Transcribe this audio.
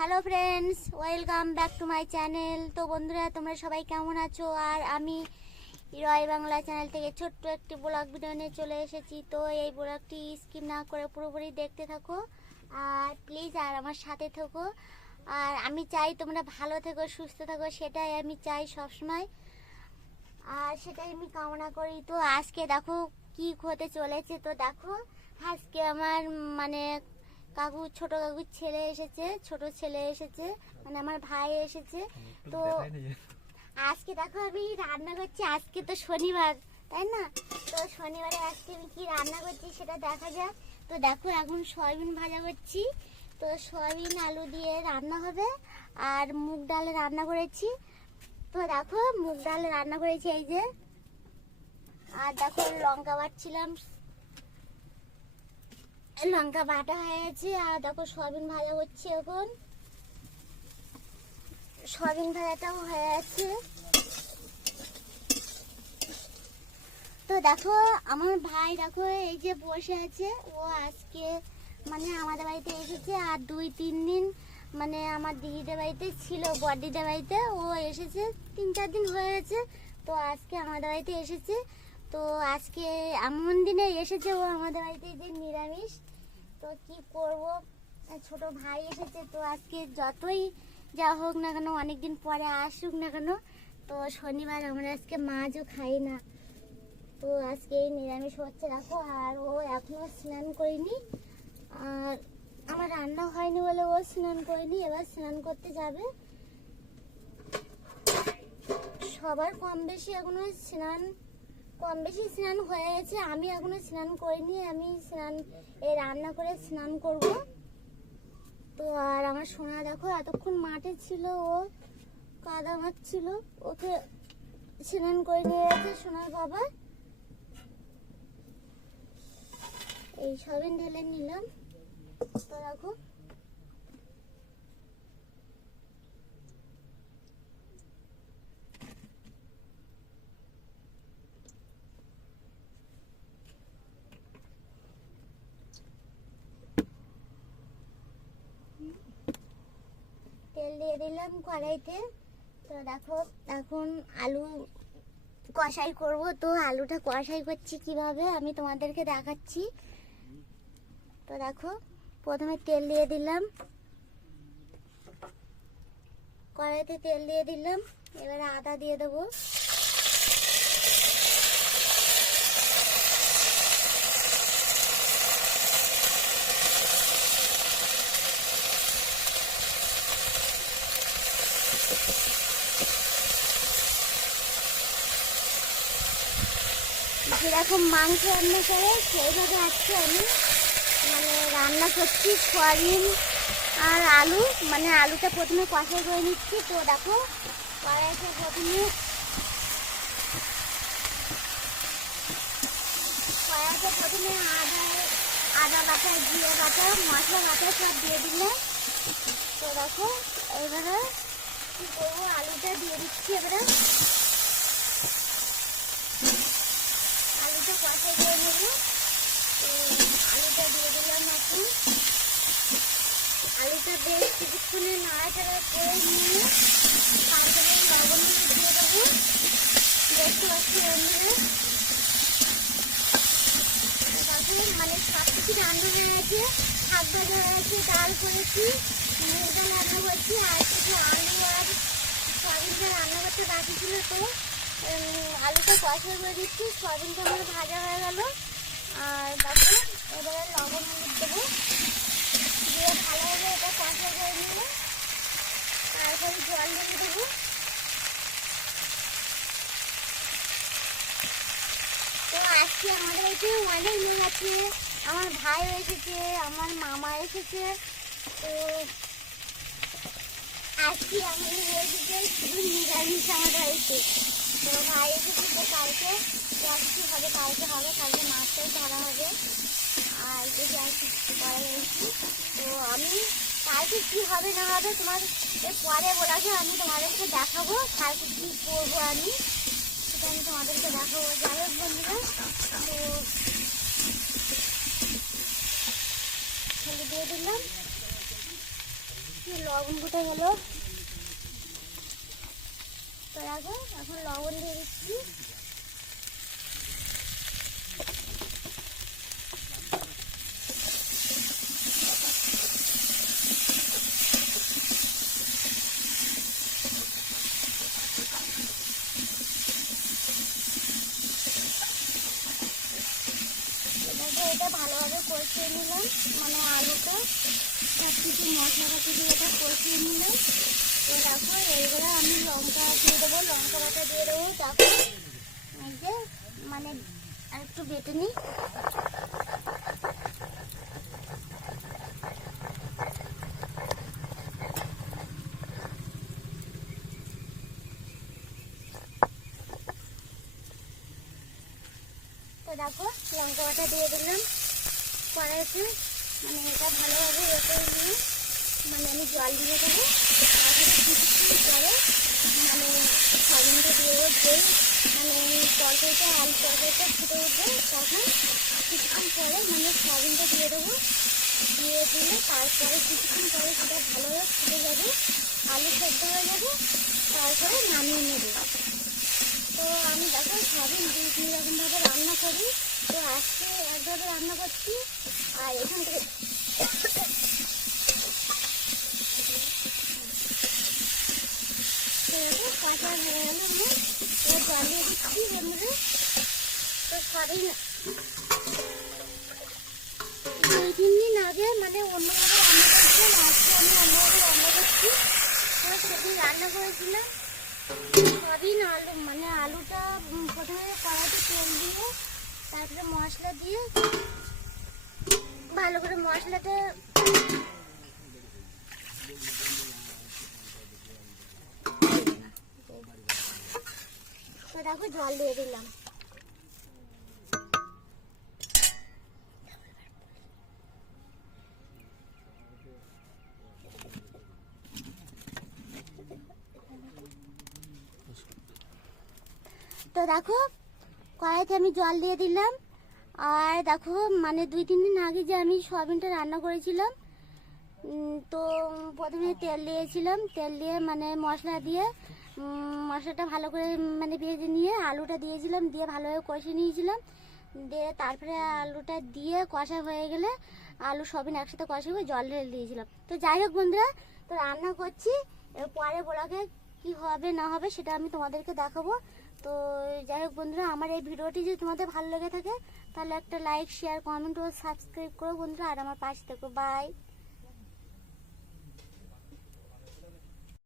Hello friends, welcome back to my channel. তো বন্ধুরা, তোমরা সবাই কেমন আছো? আর আমি রয় বাংলা চ্যানেল থেকে ছোট্ট একটি ব্লগ ভিডিও নিয়ে চলে এসেছি। তো এই ব্লগটি স্কিপ না করে পুরোপুরি দেখতে থাকো আর প্লিজ আর আমার সাথে থাকো। আর আমি চাই তোমরা ভালো থেকো, সুস্থ থাকো, সেটাই আমি চাই সবসময়, আর সেটাই আমি কামনা করি। তো আজকে দেখো কি হতে চলেছে। তো দেখো আজকে আমার ছোট কাকুর ছেলে এসেছে, ছোট ছেলে এসেছে, মানে আমার ভাই এসেছে। তো আজকে দেখো আমি রান্না করছি। আজকে তো শনিবার, তাই না? তো শনিবারে আজকে আমি কি রান্না করছি সেটা দেখা যাক। তো দেখো এখন সয়াবিন ভাজা করছি। তো সয়াবিন আলু দিয়ে রান্না হবে। আর মুগ ডাল রান্না করেছি। তো দেখো মুগ ডাল রান্না করেছি এই যে। আর দেখো লঙ্কা বাটছিলাম, লঙ্কা বাটা হয়ে গেছে। আর দেখো সয়াবিন ভাজা হচ্ছে, এখন সয়াবিন ভাজাটাও হয়ে গেছে। তো দেখো আমার ভাই দেখো এই যে বসে আছে। ও আজকে আমাদের বাড়িতে এসেছে। আর 2-3 দিন আমার দিদিদের বাড়িতে ছিল, বড়দিদের বাড়িতে। ও এসেছে 3-4 দিন হয়ে গেছে। তো আজকে আমাদের বাড়িতে এসেছে। তো আজকে এমন দিনে এসেছে ও আমাদের বাড়িতে, যে নিরামিষ। তো কি করব, ছোট ভাই এসেছে। তো আজকে যতই যা হোক না কেন, অনেকদিন পরে আসুক না কেন, তো শনিবার আমরা আজকে মাছও খাই না। তো আজকে নিরামিষ হচ্ছে দেখো। আর ও এখনো স্নান করেনি, আর আমার রান্না হয়নি বলে ও স্নান করেনি। এবার স্নান করতে যাবে। সবার কম বেশি স্নান হয়ে গেছে। আমি এখনো স্নান করিনি। আমি রান্না করে স্নান করব। তো আর আমার সোনা দেখো এতক্ষণ মাঠে ছিল, ও কাদা মারছিল, ওকে স্নান করে নিয়ে গেছে সোনার বাবা। এই সয়াবিন ঢেলে নিলাম। তো দেখো তেল দিয়ে দিলাম কড়াইতে। তো দেখো এখন আলু কষাই করব। তো আলুটা কষাই করছি কিভাবে আমি তোমাদেরকে দেখাচ্ছি। তো দেখো প্রথমে তেল দিয়ে দিলাম, কড়াইতে তেল দিয়ে দিলাম। এবারে আদা দিয়ে দেবো। যেরকম মাংস রান্না করে সেইভাবে আজকে আমি রান্না করছি সয়াবিন আর আলু। আলুটা প্রথমে কষাই করে নিচ্ছি। তো দেখো কড়াইতে প্রথমে আদা বাটা, জিরে বাটা, মশলা বাটা সব দিয়ে দিলে। তো দেখো এবারে কি করবো, আলুটা দিয়ে দিচ্ছি। এবারে আলুটা কষাই করে নেব। তো আলুটা দিয়ে দিলাম। এখন আলুটা বেশ কিছুক্ষণে নাড়াচাড়া করে নিয়ে তারপরে লবণ দিয়ে দেবো। দেখতে পাচ্ছি বন্ধুরা তখন সব কিছু রান্না হয়ে গেছে। শাক ভাজা হয়ে গেছে, ডাল করেছি, মুগ ডাল রান্না করছি, আর কিছু আলু আর সয়াবিনটা রান্না করতে বাকি ছিল। তো আলুটা কষাই করে দিচ্ছি। সয়াবিনটা আমার ভাজা হয়ে গেল। আর দেখো এবারে লবণ হলুদ দেবো, দিয়ে ভালোভাবে এটা কষাই করে নিয়ে তারপরে জল দিয়ে দেবো। তো আজকে আমাদের বাড়িতে অনেক লোক আছে। আমার ভাই এসেছে, আমার মামা এসেছে। তো আজকে আমাদের বাড়িতে শুধু নিরামিষ আমাদের বাড়িতে। তো ভাই এসেছে, তো কালকে যা কিছু হবে কালকে হবে, কালকে মাছটাই ধরা হবে। আর যে যা কিছু করা হয়েছি, তো আমি কালকে কি হবে না হবে তোমার পরে বলাকে আমি তোমাদেরকে দেখাবো। কালকে কি করবো আমি সেটা আমি তোমাদেরকে দেখাবো। যাই হোক বন্ধুরা, তো ছেলে দিয়ে দিলাম, লবণ গুঁটে হলো। তো দেখো এখন লবণ দিয়ে দিচ্ছি। এটা ভালোভাবে কষিয়ে নিলাম, মানে আলুটা সব কিছু মশলাপাতি দিয়ে এটা কষিয়ে নিলাম। তো দেখো এইগুলো আমি লঙ্কা দিয়ে দেবো, লঙ্কা বাটা দিয়ে দেবো। দেখো এই যে মানে আর একটু বেটে নিই। তো দেখো লঙ্কা বাটা দিয়ে দিলাম কড়াইতে, মানে এটা ভালোভাবে রেখে নিয়ে মানে আমি জল দিয়ে দেবো। তারপরে কিছুক্ষণ পরে মানে সয়াবিনটা দিয়ে দেবো। যেই মানে তরকারিটা আলু তরকারিটা ফুটে উঠবে তখন কিছুক্ষণ পরে মানে সয়াবিনটা দিয়ে দেবো। দিয়ে দিলে তারপরে কিছুক্ষণ পরে সেটা ভালোভাবে ফুটে যাবে, আলু সেদ্ধ হয়ে যাবে, তারপরে নামিয়ে নেবে। তো আমি দেখো সয়াবিন 2-3 রকমভাবে রান্না করি। তো আজকে একভাবে রান্না করছি। আর এখান থেকে কাঁচা হয়ে গেল আমার, এবার জ্বালিয়ে দিচ্ছি বন্ধুরা। তো সয়াবিন 2-3 দিন আগে মানে অন্যভাবে রান্না করছিলাম, আজকে আমি অন্যভাবে রান্না করছি। তো সেদিন রান্না করেছিলাম সয়াবিন আলু, মানে আলুটা প্রথমে কড়াইতে তেল দিয়ে তারপরে মশলা দিয়ে ভালো করে মশলাটা তো দেখো জল দিয়ে দিলাম। তো দেখো কড়াইতে আমি জল দিয়ে দিলাম। আর দেখো মানে 2-3 দিন আগে যে আমি সয়াবিনটা রান্না করেছিলাম, তো প্রথমে তেল দিয়েছিলাম, তেল দিয়ে মানে মশলা দিয়ে মশলাটা ভালো করে মানে ভেজে নিয়ে আলুটা দিয়েছিলাম, দিয়ে ভালোভাবে কষিয়ে নিয়েছিলাম। দিয়ে তারপরে আলুটা দিয়ে কষা হয়ে গেলে আলু সয়াবিন একসাথে কষা হয়ে জল ঢেলে দিয়েছিলাম। তো যাই হোক বন্ধুরা, তো রান্না করছি, পরে ব্লগে কি হবে না হবে সেটা আমি তোমাদেরকে দেখাবো। তো যাই হোক বন্ধুরা, আমার এই ভিডিওটি যদি তোমাদের ভালো লেগে থাকে তাহলে একটা লাইক, শেয়ার, কমেন্ট ও সাবস্ক্রাইব করো বন্ধুরা, আর আমার পাশে থেকো। বাই।